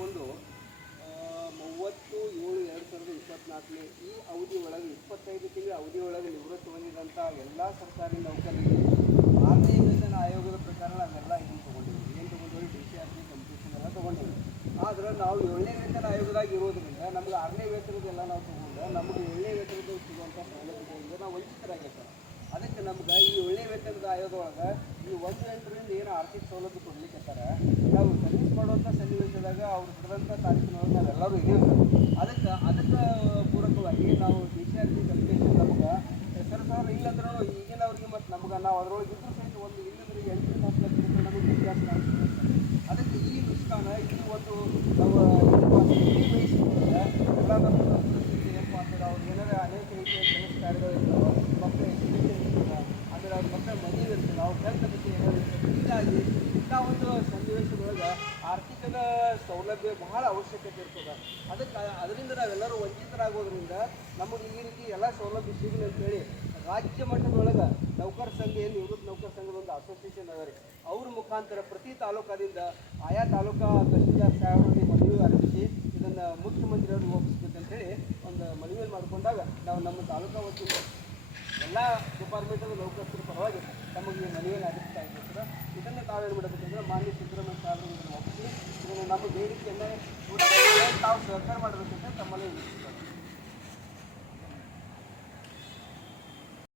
ಆ, ಮೂವತ್ತು ಏಳು ಎರಡು ಸಾವಿರದ ಇಪ್ಪತ್ನಾಲ್ಕನೇ ಈ ಅವಧಿ ಒಳಗೆ ಇಪ್ಪತ್ತೈದು ತಿಂಗಳ ಅವಧಿ ಒಳಗೆ ನಿವೃತ್ತಿ ಹೊಂದಿದಂಥ ಎಲ್ಲ ಸರ್ಕಾರಿ ನೌಕರರಿಗೆ ಆದಾಯ ವೇತನ ಆಯೋಗದ ಪ್ರಕಾರ ನಾವೆಲ್ಲ ಇದನ್ನು ತೊಗೊಂಡಿದ್ದೀವಿ. ಏನು ತೊಗೊಂಡಿವಿ D C R C computation ಎಲ್ಲ ತೊಗೊಂಡಿವಿ ಆದ್ರೆ ನಾವು ಏಳನೇ ವೇತನ ಆಯೋಗದಾಗ ಇರೋದ್ರಿಂದ ನಮ್ಗೆ ಆರನೇ ವೇತನದೆಲ್ಲ ನಾವು ತೊಗೊಂಡ್ರೆ ನಮಗೆ ಏಳನೇ ವೇತನದಲ್ಲಿ ಸಿಗುವಂಥ ಸೌಲಭ್ಯಗಳಿಂದ ನಾವು ವಂಚಿತರಾಗಿರ್ತಾರೆ ಅದಕ್ಕೆ ನಮ್ಗೆ ಈ ಏಳನೇ ವೇತನದ ಆಯೋಗದೊಳಗೆ ಈ ಒಂದು ಎಂಟರಿಂದ ಏನು ಆರ್ಥಿಕ ಸೌಲಭ್ಯ ಕೊಡ್ಲಿಕ್ಕೆ ನಾವು ಸರ್ವಿಸ್ ಮಾಡುವಂಥ ಸನ್ನಿವೇಶದಾಗ ಅವ್ರು ಹಿಡಿದಂಥ ತಾರೀಕಿನೊಳಗೆ ನಾವೆಲ್ಲರೂ ಇದೀವಿ ಅದಕ್ಕೆ ಅದಕ್ಕೆ ಪೂರಕವಾಗಿ ನಾವು D C R C calculation ನಮ್ಗೆ ಸರ್ ಸಾವಿರ ಇಲ್ಲಂದ್ರೂ ಈಗಿನವ್ರಿಗೆ ಮತ್ತು ನಮ್ಗೆ, ನಾವು ಅದರೊಳಗೆ ಇದ್ರೂ ಸಹಿತ ಒಂದು ಇಲ್ಲಂದ್ರೆ ಎಂಟರಿಂದ ಹತ್ತು ಲಕ್ಷ ರೂಪಾಯಿ ನಮಗೆ ವ್ಯತ್ಯಾಸ ಕಾಣಿಸ್ತದೆ ಸರ್. ಅದಕ್ಕೆ ಈ ನುಷ್ಕಾನ ಈ ಒಂದು ನಾವು ವಹಿಸಿಕೊಂಡ್ರೆ ಎಲ್ಲ ನಮ್ಮ ಪರಿಸ್ಥಿತಿ ಏನಪ್ಪ ಅಂತಂದ್ರೆ ಅವ್ರು ಏನಾರ ಅನೇಕ ರೀತಿಯ ಕೆಲಸ ಕಾರ್ಯಗಳು ಇರ್ತಾವೆ ಮಕ್ಕಳ ಎಜುಕೇಷನ್ ಇರ್ತದೆ ಆಮೇಲೆ ಅವ್ರ ಮಕ್ಕಳ ಮದುವೆ ಪ್ರಯತ್ನ ಹೀಗಾಗಿ ಇಂಥ ಒಂದು ಸನ್ನಿವೇಶದೊಳಗೆ ಆರ್ಥಿಕ ಸೌಲಭ್ಯ ಬಹಳ ಅವಶ್ಯಕತೆ ಇರ್ತದೆ. ಅದಕ್ಕೆ, ಅದರಿಂದ ನಾವೆಲ್ಲರೂ ವಂಚಿತರಾಗೋದ್ರಿಂದ ನಮಗೆ ಈ ರೀತಿ ಎಲ್ಲ ಸೌಲಭ್ಯ ಸಿಗಲಿ ಅಂತೇಳಿ ರಾಜ್ಯ ಮಟ್ಟದೊಳಗೆ ನೌಕರ ಸಂಘ ಏನು ನಿವೃತ್ತ ನೌಕರ ಸಂಘದ ಒಂದು ಅಸೋಸಿಯೇಷನ್ ಅದ ರೀ, ಅವ್ರ ಮುಖಾಂತರ ಪ್ರತಿ ತಾಲೂಕಾದಿಂದ ಆಯಾ ತಾಲೂಕಾ ತಹಶೀಲ್ದಾರ್ ಸಾಹೇಬರಿಗೆ ಮನವಿ ಅರ್ಪಿಸಿ ಇದನ್ನು ಮುಖ್ಯಮಂತ್ರಿಯವರು ಒಪ್ಪಿಸ್ಬೇಕಂತೇಳಿ ಒಂದು ಮನವಿಯನ್ನು ಮಾಡಿಕೊಂಡಾಗ ನಾವು ನಮ್ಮ ತಾಲೂಕಾ ವತಿಯಿಂದ ಎಲ್ಲ ಡಿಪಾರ್ಟ್ಮೆಂಟಲ್ಲೂ ನೌಕರಸ್ಥರು ಪರವಾಗಿ ತಮಗೆ ಈ ಮನೆಯಲ್ಲಿ ಅನಿಸ್ತಾ ಇದೆ ಸರ್. ಇದನ್ನೇ ತಾವೇನು ಬಿಡಬೇಕಂದ್ರೆ ಮಾನ್ಯ ಸಿದ್ದರಾಮಯ್ಯ ಸಾಹೇಬರು ಇದನ್ನು ಒಪ್ಪಿಸಿ, ಇದನ್ನು ನಮ್ಮ ಬೇಡಿಕೆಯನ್ನೇ ತಾವು ಸಹಕಾರ ಮಾಡಬೇಕಂತ ತಮ್ಮಲ್ಲಿ